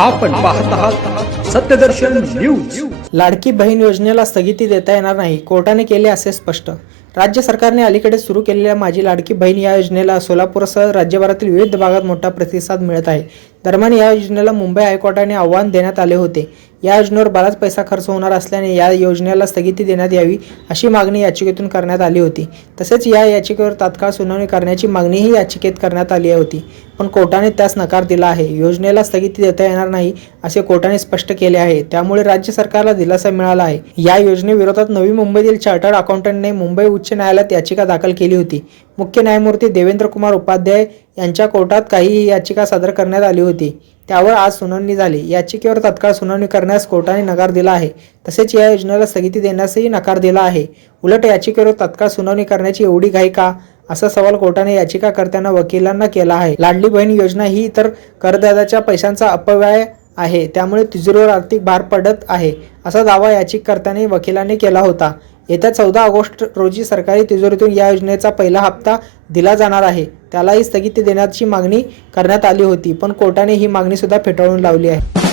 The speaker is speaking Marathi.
आपण पाहत आहात सत्यदर्शन न्यूज. लाडकी बहीण योजनेला स्थगिती देता येणार नाही कोर्टाने केले असे स्पष्ट. राज्य सरकारने अलीकडे सुरू केलेल्या माझी लाडकी बहीण या योजनेला सोलापूरसह राज्यभरातील विविध भागात मोठा प्रतिसाद मिळत आहे. दरम्यान या योजनेला मुंबई हायकोर्टाने आव्हान देण्यात आले होते. या योजनेवर बराच पैसा खर्च होणार असल्याने या योजनेला स्थगिती देण्यात यावी अशी मागणी याचिकेतून करण्यात आली होती. तसेच या याचिकेवर तात्काळ सुनावणी करण्याची मागणीही याचिकेत करण्यात आली होती. पण कोर्टाने त्यास नकार दिला आहे. योजनेला स्थगिती देता येणार नाही असे कोर्टाने स्पष्ट केले आहे. त्यामुळे राज्य सरकारला दिलासा मिळाला आहे. या योजनेविरोधात नवी मुंबईतील चार्टर्ड अकाउंटंटने मुंबई उच्च न्यायालयात याचिका दाखल केली होती. मुख्य न्यायमूर्ती देवेंद्र कुमार उपाध्याय यांच्या कोर्टात काही याचिका सादर करण्यात आली होती. त्यावर आज सुनावणी झाली. याचिकेवर तत्काळ सुनावणी करण्यास कोर्टाने नकार दिला आहे. तसेच या योजनेला स्थगिती देण्यासही नकार दिला आहे. उलट याचिकेवर तत्काळ सुनावणी करण्याची एवढी घाई का? असा सवाल कोर्टाने याचिकाकर्त्यांना वकिलांना केला आहे. लाडली बहीण योजना ही इतर करदात्याच्या पैशांचा अपव्यय आहे. त्यामुळे तिजोरीवर आर्थिक भार पडत आहे असा दावा याचिकाकर्त्याने वकिलांनी केला होता. येत्या चौदा ऑगस्ट रोजी सरकारी तिजोरीतून या योजनेचा पहिला हप्ता दिला जाणार आहे. त्यालाही स्थगिती देण्याची मागणी करण्यात आली होती पण कोर्टाने ही मागणीसुद्धा फेटाळून लावली आहे.